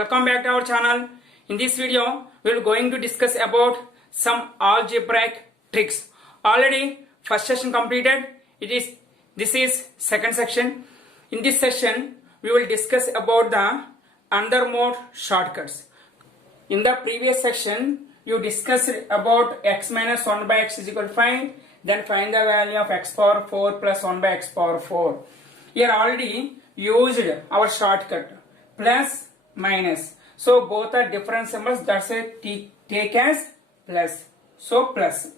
Welcome back to our channel. In this video, we are going to discuss about some algebraic tricks. Already first session completed. This is second section. In this session, we will discuss about the under mode shortcuts. In the previous section, you discussed about x minus 1 by x is equal to 5. Then find the value of x power 4 plus 1 by x power 4. Here already used our shortcut plus minus. So both are different symbols. That's why take as plus. So plus.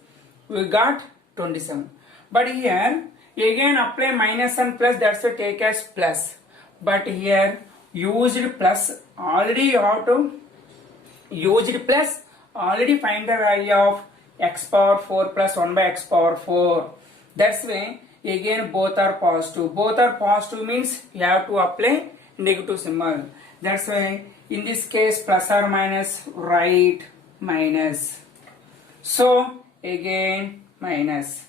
We got 27. But here again apply minus and plus. That's why take as plus. But here used plus. Already you have to used plus. Already find the value of x power 4 plus 1 by x power 4. That's why again both are positive. Both are positive means you have to apply negative symbol. That's why in this case plus or minus write minus. So again minus.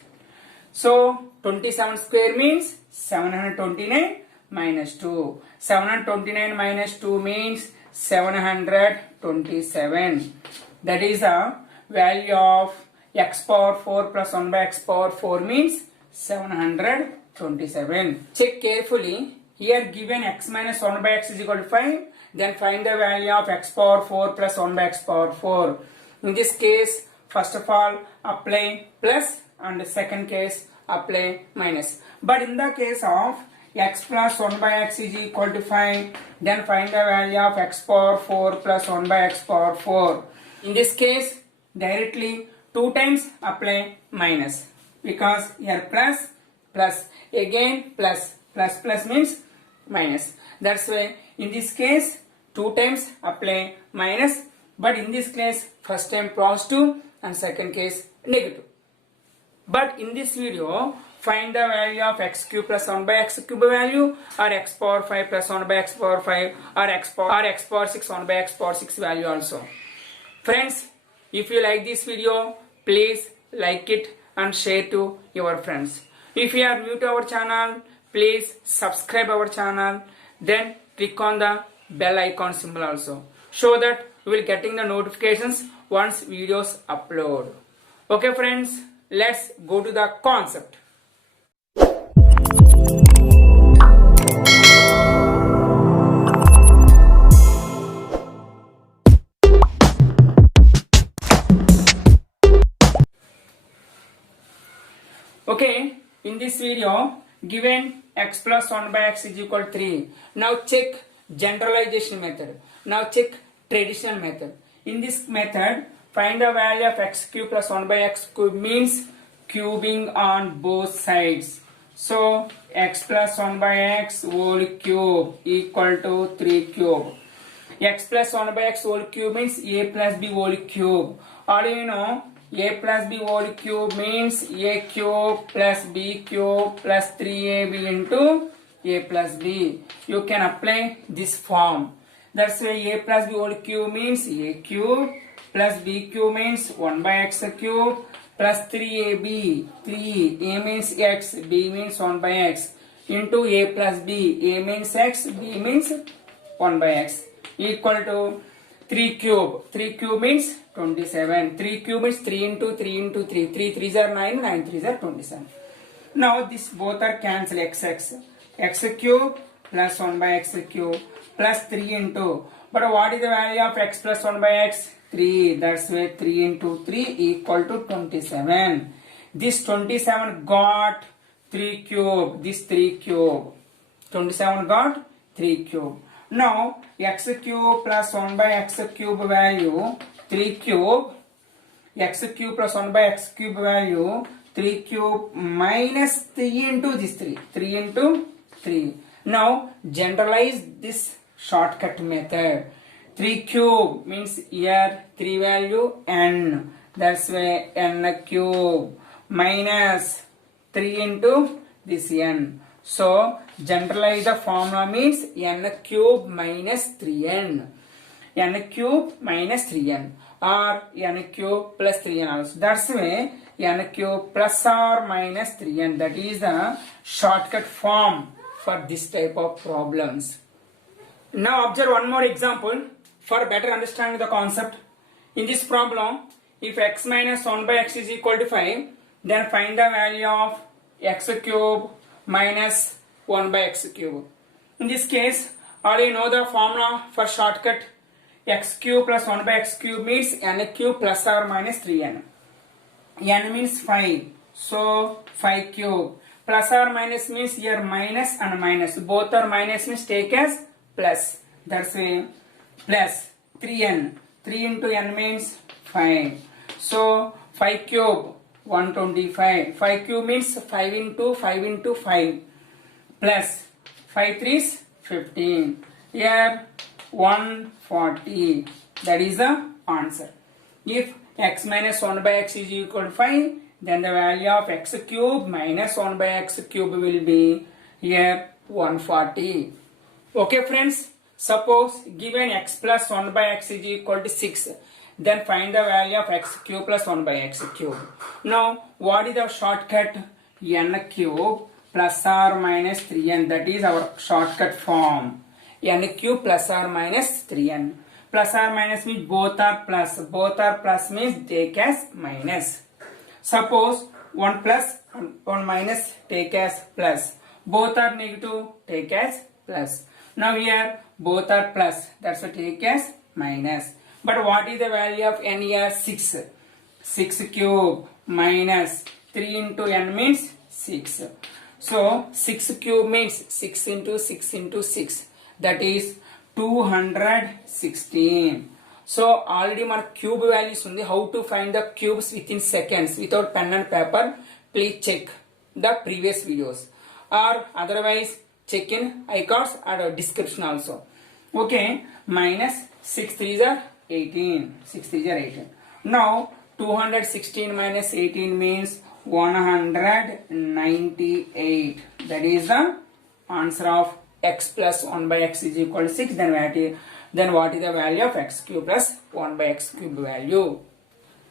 So 27 square means 729 minus 2. 729 minus 2 means 727. That is the value of x power 4 plus 1 by x power 4 means 727. Check carefully. Here given x minus 1 by x is equal to 5. Then find the value of x power 4 plus 1 by x power 4. In this case, first of all, apply plus and the second case, apply minus. But in the case of x plus 1 by x is equal to 5, then find the value of x power 4 plus 1 by x power 4. In this case, directly 2 times apply minus. Because here plus, plus, again plus, plus, plus means minus. That's why in this case 2 times apply minus, but in this case first time positive and second case negative. But in this video, find the value of x cube plus 1 by x cube value, or x power 5 plus 1 by x power 5, or x power 6 1 by x power 6 value also. Friends, if you like this video, please like it and share to your friends. If you are new to our channel, please subscribe our channel. Then click on the bell icon symbol also, so that you will getting the notifications once videos upload. Okay friends, let's go to the concept. Okay, in this video, given x plus 1 by x is equal to 3. Now check generalization method. Now check traditional method. In this method, find the value of x cube plus 1 by x cube means cubing on both sides. So x plus 1 by x whole cube equal to 3 cube. X plus 1 by x whole cube means a plus b whole cube. Or you know, a plus b whole cube means a cube plus b cube plus 3ab into a plus b. You can apply this form. That's why a plus b whole cube means a cube plus b cube means 1 by x cube plus 3ab. 3, a means x, b means 1 by x into a plus b. A means x, b means 1 by x equal to 3 cube. 3 cube means 27. 3 cube means 3 into 3 into 3. 3 3s are 9, 9 3s are 27. Now this both are cancelled. X cube plus 1 by x cube plus 3 into. But what is the value of x plus 1 by x? 3. That's why 3 into 3 equal to 27. This 27 got 3 cube. This 3 cube. 27 got 3 cube. Now x cube plus 1 by x cube value 3 cube. X cube plus 1 by x cube value 3 cube minus 3 into this 3. 3 into 3. Now generalize this shortcut method. 3 cube means here 3 value n. That's why n cube minus 3 into this n. So generalize the formula means n cube minus 3n. N cube minus 3n or n cube plus 3n also. That's why n cube plus or minus 3n. That is the shortcut form for this type of problems. Now observe one more example. for better understanding the concept, in this problem, if x minus 1 by x is equal to 5, then find the value of x cube minus 1 by x cube. In this case, already know the formula for shortcut. X cube plus 1 by x cube means n cube plus or minus 3n. N means 5, so 5 cube. Plus or minus means here minus and minus. Both are minus means take as plus. That's why plus 3n. 3 into n means 5. So 5 cube 125. 5 cube means 5 into 5 plus 5 3s 15. Here 140. That is the answer. If x minus 1 by x is equal to 5, then the value of x cube minus 1 by x cube will be here 140. Okay friends, suppose given x plus 1 by x is equal to 6, then find the value of x cube plus 1 by x cube. Now what is the shortcut? N cube plus or minus 3n, that is our shortcut form. N cube plus or minus 3n. Plus or minus means both are plus. Both are plus means take as minus. Suppose 1 plus and 1 minus take as plus. Both are negative, take as plus. Now here both are plus, that's why take as minus. But what is the value of n here? 6. 6 cube minus 3 into n means 6. So 6 cube means 6 into 6 into 6. That is 216. So already మన cube values ఉంది. How to find the cubes within seconds without pen and paper? Please check the previous videos, or otherwise check in iCards or description also. Okay, minus 6 3s are 18. 6 3s are 18. Now 216 minus 18 means 198. That is the answer of x plus 1 by x is equal to 6. Then what is the value of x cube plus 1 by x cube value?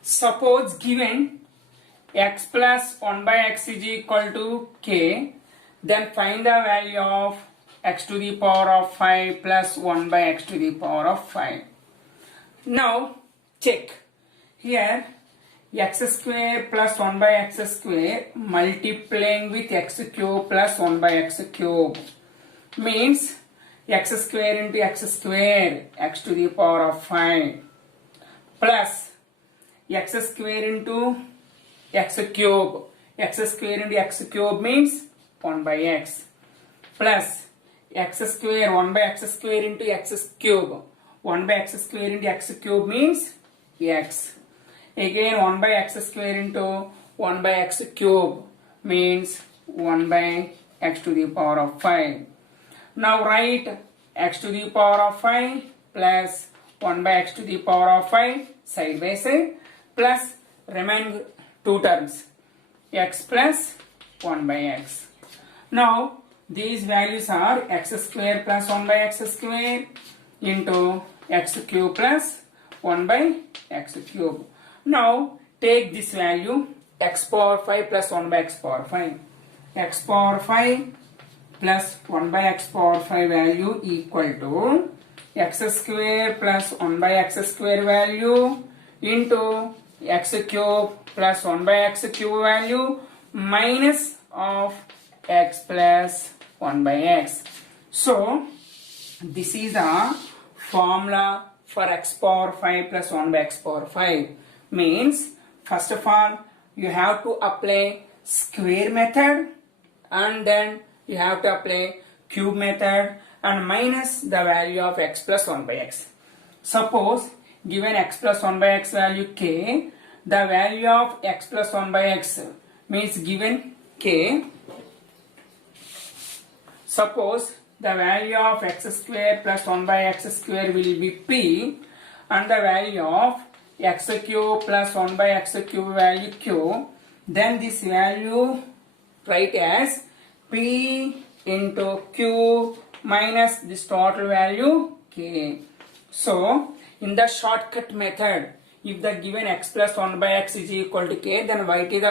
Suppose given x plus 1 by x is equal to k, then find the value of x to the power of 5 plus 1 by x to the power of 5. Now check here, x square plus 1 by x square multiplying with x cube plus 1 by x cube means x square into x square, x to the power of 5, plus x square into x cube. X square into x cube means 1 by x, plus x square 1 by x square into x cube. 1 by x square into x cube means x. Again 1 by x square into 1 by x cube means 1 by x to the power of 5. Now write x to the power of 5 plus 1 by x to the power of 5 side by side, plus remain two terms, x plus 1 by x. Now these values are x square plus 1 by x square into x cube plus 1 by x cube. Now take this value, x power 5 plus 1 by x power 5. X power 5 plus 1 by x power 5 value equal to x square plus 1 by x square value into x cube plus 1 by x cube value minus of x plus 1 by x. So this is the formula for x power 5 plus 1 by x power 5. Means first of all you have to apply square method, and then you have to apply cube method and minus the value of x plus 1 by x. Suppose given x plus 1 by x value k, the value of x plus 1 by x means given k. Suppose the value of x square plus 1 by x square will be p, and the value of x cube plus 1 by x cube value q, then this value write as p into q minus this total value k. So in the shortcut method, if the given x plus 1 by x is equal to k, then what is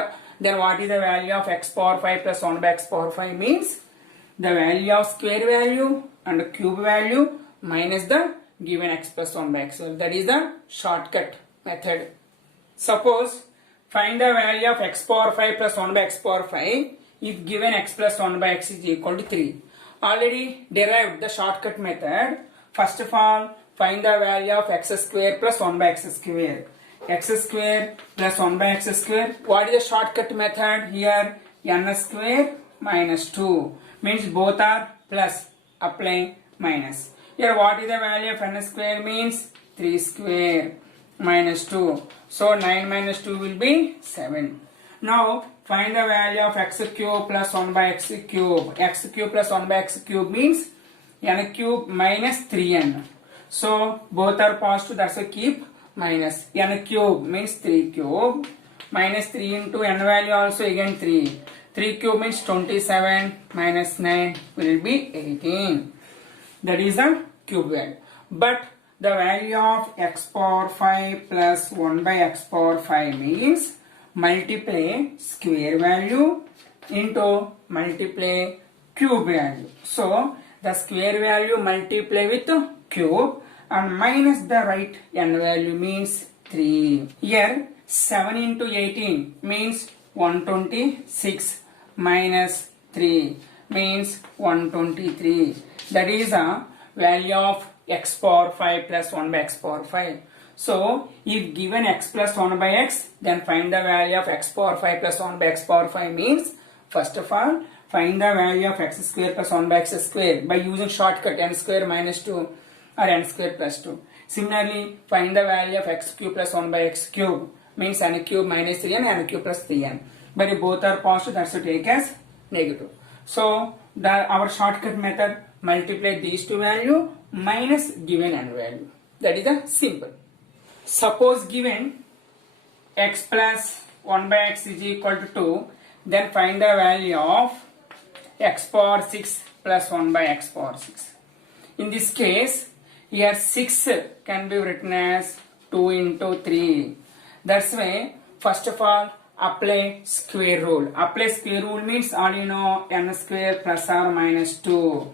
the value of x power 5 plus 1 by x power 5 means the value of square value and cube value minus the given x plus 1 by x. So that is the shortcut method. Suppose find the value of x power 5 plus 1 by x power 5 if given x plus 1 by x is equal to 3. Already derived the shortcut method. First of all, find the value of x square plus 1 by x square. X square plus 1 by x square. What is the shortcut method here? N square minus 2. Means both are plus. Apply minus. Here what is the value of n square? Means 3 square minus 2. So 9 minus 2 will be 7. Now find the value of x cube plus 1 by x cube. X cube plus 1 by x cube means n cube minus 3n. So both are positive, that's why keep minus. N cube means 3 cube minus 3 into n value also again 3. 3 cube means 27 minus 9 will be 18. That is the cube value. But the value of x power 5 plus 1 by x power 5 means multiply square value into multiply cube value. So the square value multiply with cube and minus the right n value means 3. Here 7 into 18 means 126 minus 3 means 123. That is the value of x power 5 plus 1 by x power 5. So if given x plus 1 by x, then find the value of x power 5 plus 1 by x power 5 means first of all find the value of x square plus 1 by x square by using shortcut n square minus 2 or n square plus 2. Similarly, find the value of x cube plus 1 by x cube means n cube minus 3n and n cube plus 3n. But if both are positive, that's to take as negative. So our shortcut method multiply these two value minus given n value. That is the simple. Suppose given x plus 1 by x is equal to 2, then find the value of x power 6 plus 1 by x power 6. In this case, here 6 can be written as 2 into 3. That's why, first of all, apply square rule. Apply square rule means all you know n square plus or minus 2.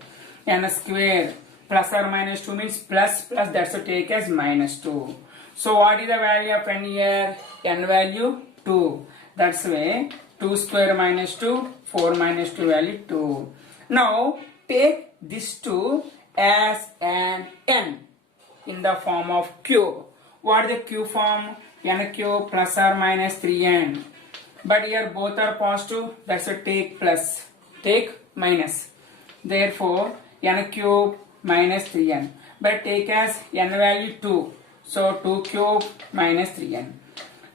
N square plus or minus 2 means plus plus, that's to take as minus 2. So what is the value of n here? N value 2. That's why 2 square minus 2, 4 minus 2 value 2. Now take this 2 as an n in the form of cube. What is the cube form? N cube plus or minus 3n. But here both are positive, that's why take plus, take minus. Therefore n cube minus 3n. But take as n value 2. So 2 cube minus 3n.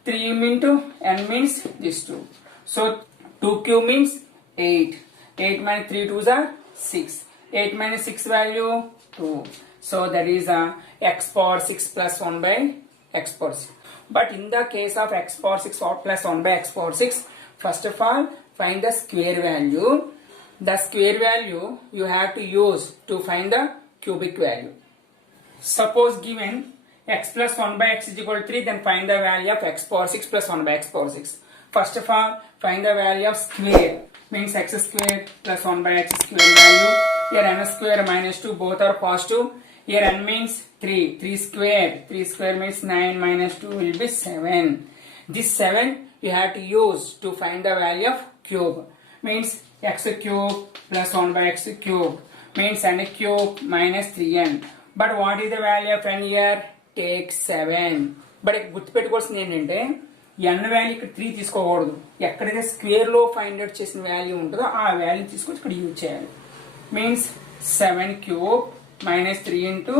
3 into n means this 2. So 2 cube means 8. 8 minus 3 2s are 6. 8 minus 6 value 2. So that is x power 6 plus 1 by x power 6. But in the case of x power 6 plus 1 by x power 6, first of all find the square value. The square value you have to use to find the cubic value. Suppose given x plus 1 by x is equal to 3, then find the value of x power 6 plus 1 by x power 6. First of all, find the value of square, means x square plus 1 by x square value. Here n square minus 2, both are positive. Here n means 3, 3 square, 3 square means 9 minus 2 will be 7. This 7 you have to use to find the value of cube, means x cube plus 1 by x cube, means n cube minus 3n. But what is the value of n here? Take 7. But గుర్తుపెట్టుకోవాల్సింది ఏంటంటే n value ఇక్కడ 3 తీసుకోకూడదు. ఎక్కడైతే square లో find out చేసిన value ఉంటుందో ఆ value తీసుకొని ఇక్కడ యూజ్ చేయాలి. Means 7 cube minus 3 into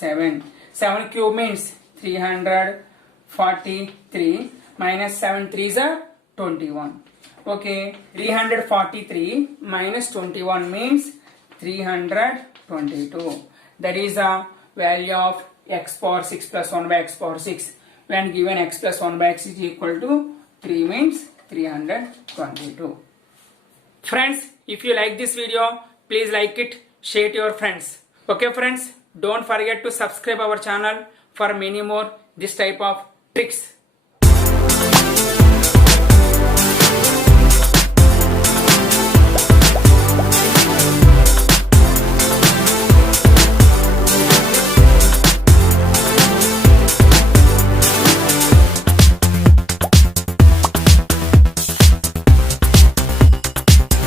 7. 7 cube means 343 minus 7 3s are 21. Okay, 343 minus 21 means 322. That is the value of x power 6 plus 1 by x power 6. When given x plus 1 by x is equal to 3 means 322. Friends, if you like this video, please like it, share to your friends. Okay friends, don't forget to subscribe our channel for many more this type of tricks.